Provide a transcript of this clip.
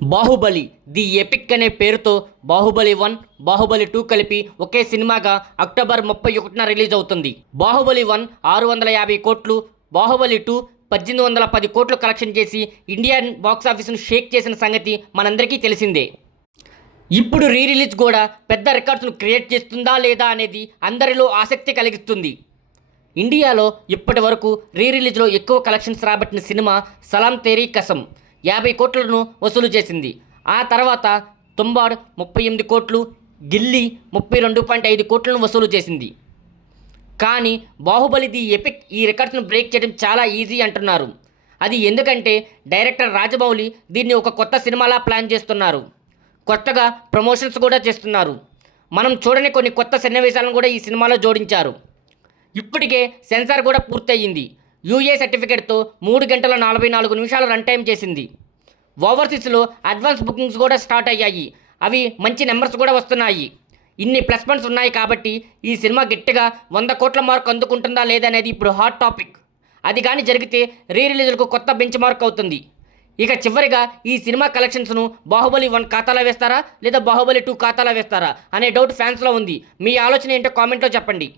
Baahubali the epic అనే పేరుతో బాహుబలి 1, బాహుబలి 2 కలిపి ఒకే సినిమాగా అక్టోబర్ 31న రిలీజ్ అవుతుంది. బాహుబలి 1 650 కోట్లు, బాహుబలి 2 1810 కోట్లు కలెక్షన్ చేసి ఇండియన్ బాక్సాఫీస్ను షేక్ చేసిన సంగతి మనందరికీ తెలిసిందే. ఇప్పుడు రీ రిలీజ్ కూడా పెద్ద రికార్డ్స్ను క్రియేట్ చేస్తుందా లేదా అనేది అందరిలో ఆసక్తి కలిగిస్తుంది. ఇండియాలో ఇప్పటి వరకు రీ రిలీజ్లో ఎక్కువ కలెక్షన్స్ రాబట్టిన సినిమా సలాం తేరీ కసం 50 కోట్లను వసూలు చేసింది. ఆ తర్వాత తుంబాడ్ 38 కోట్లు, గిల్లీ 32.5 కోట్లను వసూలు చేసింది. కానీ బాహుబలి ది ఎపిక్ ఈ రికార్డ్స్ను బ్రేక్ చేయడం చాలా ఈజీ అంటున్నారు. అది ఎందుకంటే డైరెక్టర్ రాజమౌళి దీన్ని ఒక కొత్త సినిమాలా ప్లాన్ చేస్తున్నారు. కొత్తగా ప్రమోషన్స్ కూడా చేస్తున్నారు. మనం చూడని కొన్ని కొత్త సన్నివేశాలను కూడా ఈ సినిమాలో జోడించారు. ఇప్పటికే సెన్సార్ కూడా పూర్తయింది. యూఏ సర్టిఫికేట్తో 3 గంటల 44 నిమిషాల రన్ టైం చేసింది. ఓవర్సీస్లో అడ్వాన్స్ బుకింగ్స్ కూడా స్టార్ట్ అయ్యాయి. అవి మంచి నెంబర్స్ కూడా వస్తున్నాయి. ఇన్ని ప్లస్ పాయింట్స్ ఉన్నాయి కాబట్టి ఈ సినిమా గట్టిగా 100 కోట్ల మార్క్ అందుకుంటుందా లేదనేది ఇప్పుడు హాట్ టాపిక్. అది కానీ జరిగితే రీ రిలీజులకు కొత్త బెంచ్ మార్క్ అవుతుంది. ఇక చివరిగా ఈ సినిమా కలెక్షన్స్ను బాహుబలి 1 ఖాతాలో వేస్తారా లేదా బాహుబలి 2 ఖాతాలో వేస్తారా అనే డౌట్ ఫ్యాన్స్లో ఉంది. మీ ఆలోచన ఏంటో కామెంట్లో చెప్పండి.